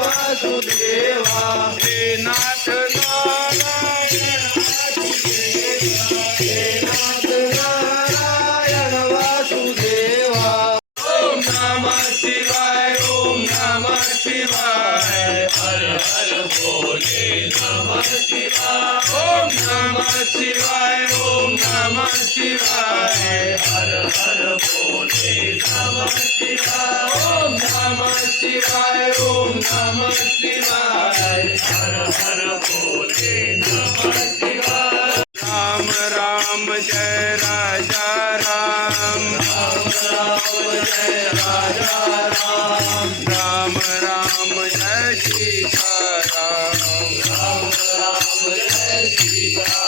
वासुदेवा हे नाथ नारायण हे नाथ नारायण वासुदेवा। ओम नमः शिवाय ओम नमः शिवाय हर हर भोले नमः शिवाय। ओम नमः शिवाय ओम नमः शिवाय हर हर भोले नमः शिवाय। ओम नमः शिवाय ओम नमः शिवाय हर हर भोले नमः शिवाय। राम राम जय राजा राम राम राम जय राजा राम राम राम जय सीता राम राम राम जय सीता